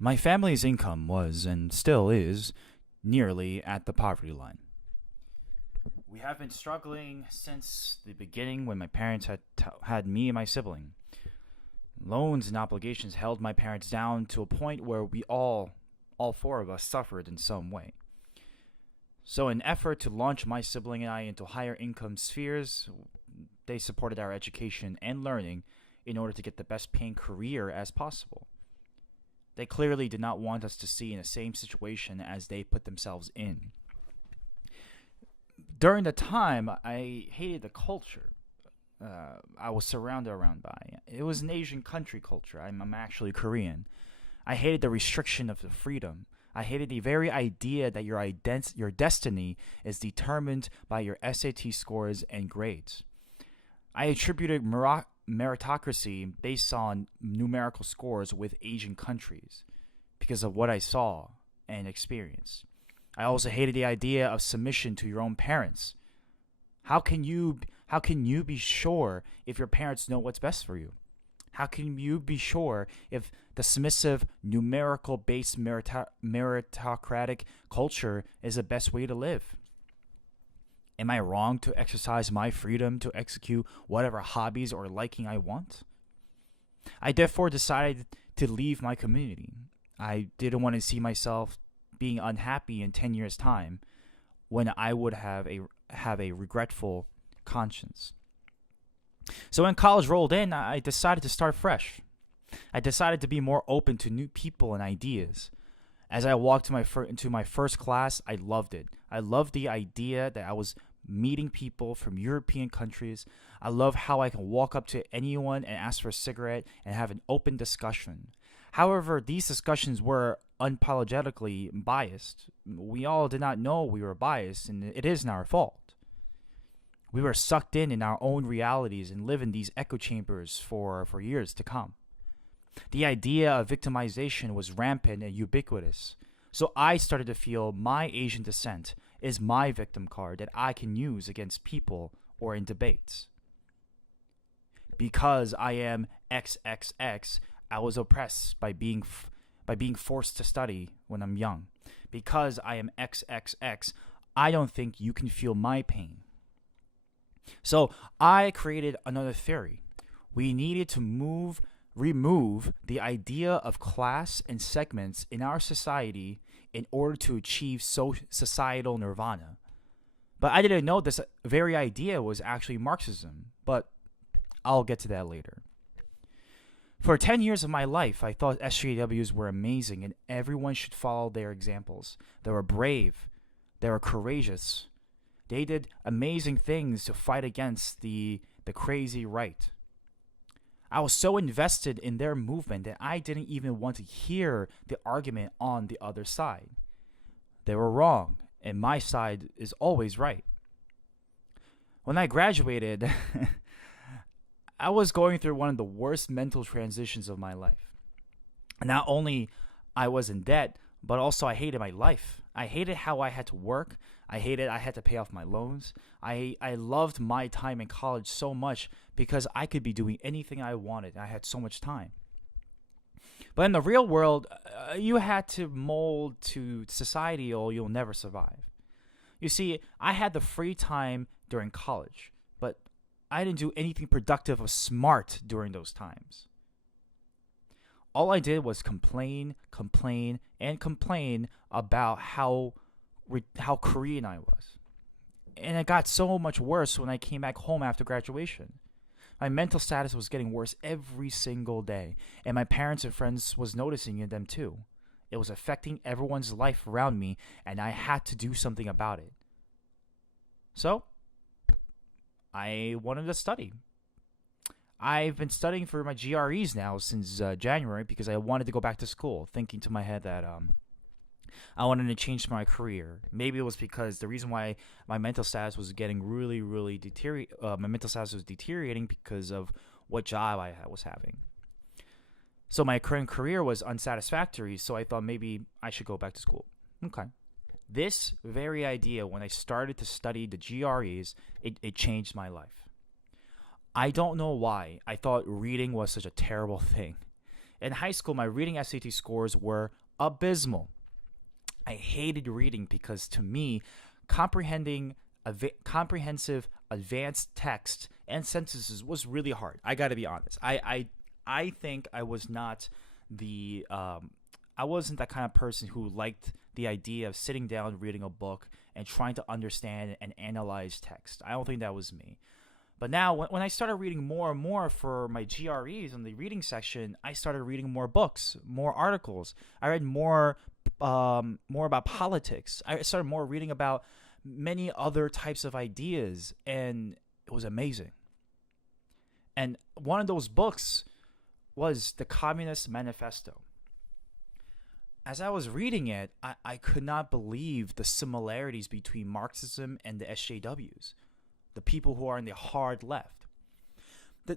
My family's income was, and still is, nearly at the poverty line. We have been struggling since the beginning when my parents had me and my sibling. Loans and obligations held my parents down to a point where all four of us, suffered in some way. So, in an effort to launch my sibling and I into higher income spheres, they supported our education and learning in order to get the best paying career as possible. They clearly did not want us to see in the same situation as they put themselves in. During the time, I hated the culture I was surrounded around by. It was an Asian country culture. I'm actually Korean. I hated the restriction of the freedom. I hated the very idea that your destiny is determined by your SAT scores and grades. I attributed meritocracy based on numerical scores with Asian countries because of what I saw and experienced. I also hated the idea of submission to your own parents. How can you be sure if your parents know what's best for you? How can you be sure if the submissive, numerical based meritocratic culture is the best way to live? Am I wrong to exercise my freedom to execute whatever hobbies or liking I want? I therefore decided to leave my community. I didn't want to see myself being unhappy in 10 years' time when I would have a regretful conscience. So when college rolled in, I decided to start fresh. I decided to be more open to new people and ideas. As I walked into my first class, I loved it. I loved the idea that I was meeting people from European countries. I love how I can walk up to anyone and ask for a cigarette and have an open discussion. However, these discussions were unapologetically biased. We all did not know we were biased, and it isn't our fault. We were sucked in our own realities and live in these echo chambers for years to come. The idea of victimization was rampant and ubiquitous. So I started to feel my Asian descent is my victim card that I can use against people or in debates. Because I am XXX, I was oppressed by being forced to study when I'm young. Because I am XXX, I don't think you can feel my pain. So I created another theory. We needed to remove the idea of class and segments in our society in order to achieve societal nirvana. But I didn't know this very idea was actually Marxism, but I'll get to that later. For 10 years of my life, I thought SJWs were amazing and everyone should follow their examples. They were brave. They were courageous. They did amazing things to fight against the crazy right. I was so invested in their movement that I didn't even want to hear the argument on the other side. They were wrong, and my side is always right. When I graduated, I was going through one of the worst mental transitions of my life. Not only I was in debt, but also I hated my life. I hated how I had to work. I hated I had to pay off my loans. I loved my time in college so much because I could be doing anything I wanted. I had so much time. But in the real world, you had to mold to society or you'll never survive. You see, I had the free time during college, but I didn't do anything productive or smart during those times. All I did was complain about how Korean I was. And it got so much worse when I came back home after graduation. My mental status was getting worse every single day, and my parents and friends was noticing them too. It was affecting everyone's life around me, and I had to do something about it. So, I wanted to study. I've been studying for my GREs now since January because I wanted to go back to school, thinking to my head that I wanted to change my career. Maybe it was because the reason why my mental status was getting really deteriorating because of what job I was having. So my current career was unsatisfactory, so I thought maybe I should go back to school. Okay. This very idea, when I started to study the GREs, it changed my life. I don't know why I thought reading was such a terrible thing. In high school, my reading SAT scores were abysmal. I hated reading because, to me, comprehending comprehensive advanced text and sentences was really hard. I got to be honest. I think I was not the I wasn't that kind of person who liked the idea of sitting down, reading a book, and trying to understand and analyze text. I don't think that was me. But now, when I started reading more and more for my GREs in the reading section, I started reading more books, more articles. I read more about politics. I started more reading about many other types of ideas, and it was amazing. And one of those books was the Communist Manifesto. As I was reading it, I could not believe the similarities between Marxism and the SJWs, the people who are in the hard left. I'm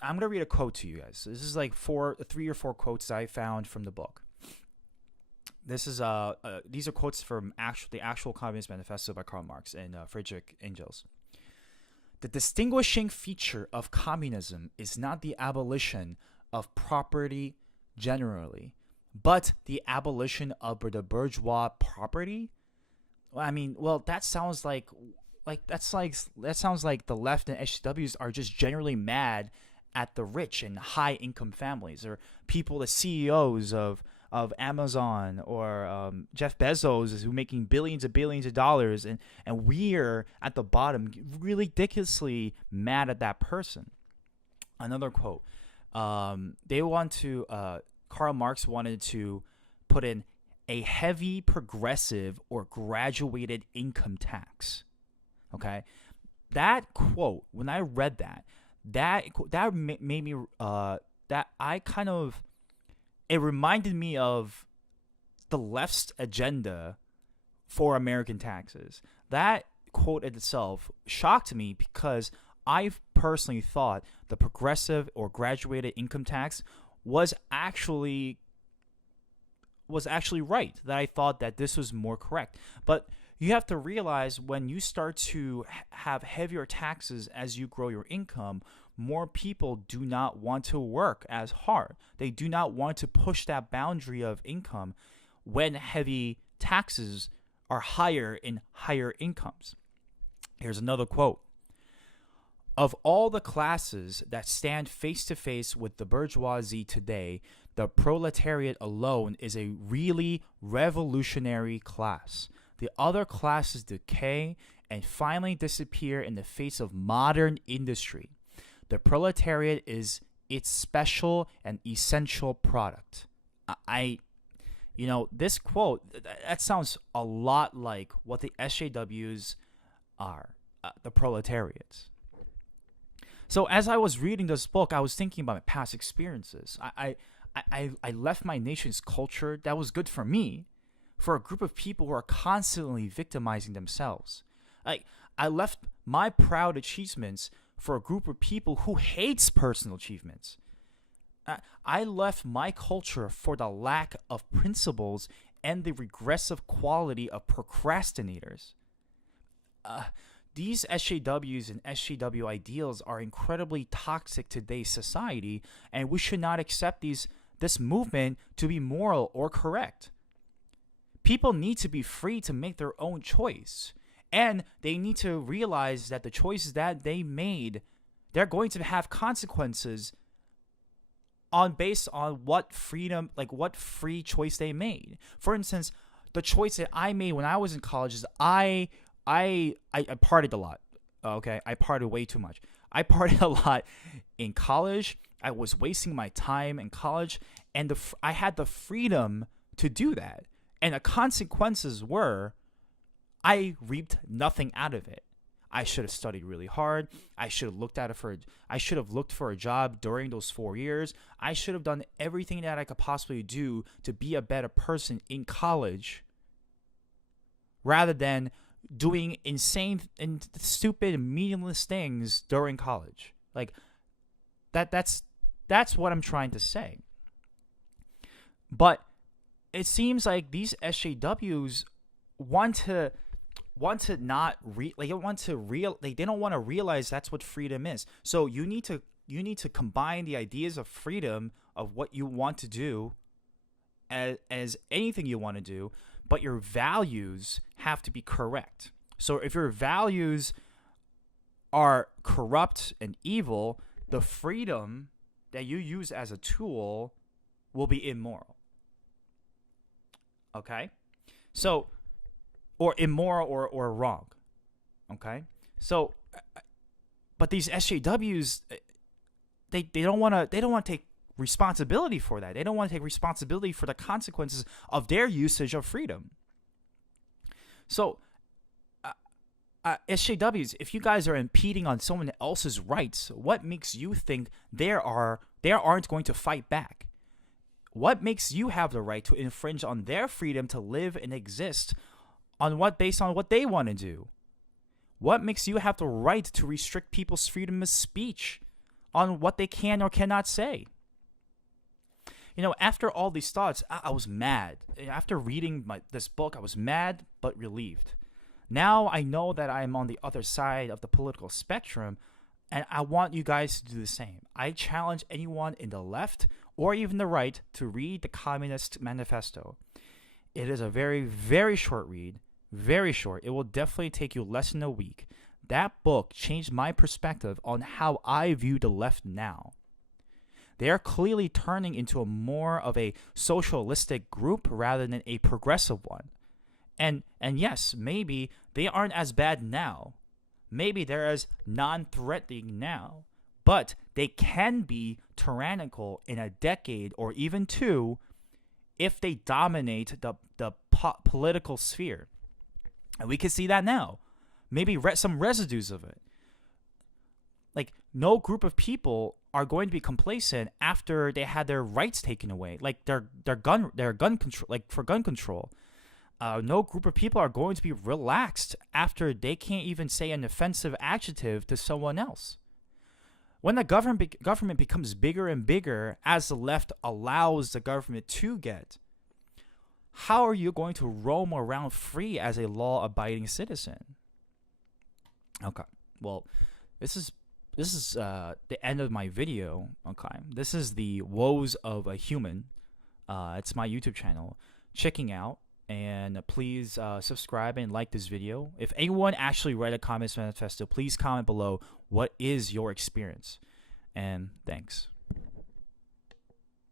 going to read a quote to you guys. This is like 3 or 4 quotes I found from the book. These are quotes from the actual Communist Manifesto by Karl Marx and Friedrich Engels. The distinguishing feature of communism is not the abolition of property generally, but the abolition of the bourgeois property. That sounds like the left and SJWs are just generally mad at the rich and high income families, or people, the CEOs of Amazon, or Jeff Bezos, who making billions of dollars, and we're at the bottom really ridiculously mad at that person. Another quote. Karl Marx wanted to put in a heavy progressive or graduated income tax. Okay, that quote, when I read that made me it reminded me of the left's agenda for American taxes. That quote itself shocked me because I personally thought the progressive or graduated income tax was actually right. That I thought that this was more correct. But you have to realize, when you start to have heavier taxes as you grow your income, more people do not want to work as hard. They do not want to push that boundary of income when heavy taxes are higher in higher incomes. Here's another quote. Of all the classes that stand face to face with the bourgeoisie today, the proletariat alone is a really revolutionary class. The other classes decay and finally disappear in the face of modern industry. The proletariat is its special and essential product. This quote, that sounds a lot like what the SJWs are, the proletariats. So as I was reading this book, I was thinking about my past experiences. I left my nation's culture that was good for me for a group of people who are constantly victimizing themselves. I left my proud achievements for a group of people who hates personal achievements. I left my culture for the lack of principles and the regressive quality of procrastinators. These SJWs and SJW ideals are incredibly toxic to today's society, and we should not accept this movement to be moral or correct. People need to be free to make their own choice, and they need to realize that the choices that they made, they're going to have consequences based on what free choice they made. For instance, the choice that I made when I was in college is I partied a lot. Okay, I partied way too much. I partied a lot in college. I was wasting my time in college, and I had the freedom to do that. And the consequences were, I reaped nothing out of it. I should have studied really hard. I should have looked for a job during those 4 years. I should have done everything that I could possibly do to be a better person in college, rather than doing insane and stupid and meaningless things during college. That's what I'm trying to say. But it seems like these SJWs they don't want to realize that's what freedom is. So you need to you need to combine the ideas of freedom of what you want to do as anything you want to do, but your values have to be correct. So if your values are corrupt and evil, the freedom that you use as a tool will be immoral. Okay? So, or immoral or wrong. Okay? So, but these SJWs, they don't want to take responsibility for that. They don't want to take responsibility for the consequences of their usage of freedom. So, SJWs, if you guys are impeding on someone else's rights, what makes you think they aren't going to fight back? What makes you have the right to infringe on their freedom to live and exist based on what they want to do? What makes you have the right to restrict people's freedom of speech on what they can or cannot say? After all these thoughts, I was mad. After reading this book, I was mad but relieved. Now I know that I'm on the other side of the political spectrum, and I want you guys to do the same. I challenge anyone in the left or even the right to read the Communist Manifesto. It is a very, very short read. Very short. It will definitely take you less than a week. That book changed my perspective on how I view the left now. They are clearly turning into more of a socialistic group rather than a progressive one. And yes, maybe they aren't as bad now. Maybe they're as non-threatening now. But they can be tyrannical in a decade or even two if they dominate the political sphere. And we can see that now. Maybe some residues of it. Like, no group of people are going to be complacent after they had their rights taken away. Like their gun control, like for gun control. No group of people are going to be relaxed after they can't even say an offensive adjective to someone else. When the government becomes bigger and bigger as the left allows the government to get, how are you going to roam around free as a law-abiding citizen? Okay, well, this is the end of my video. Okay, this is the woes of a human. It's my YouTube channel. Checking out, and please subscribe and like this video. If anyone actually read a Communist Manifesto, please comment below what is your experience. And thanks.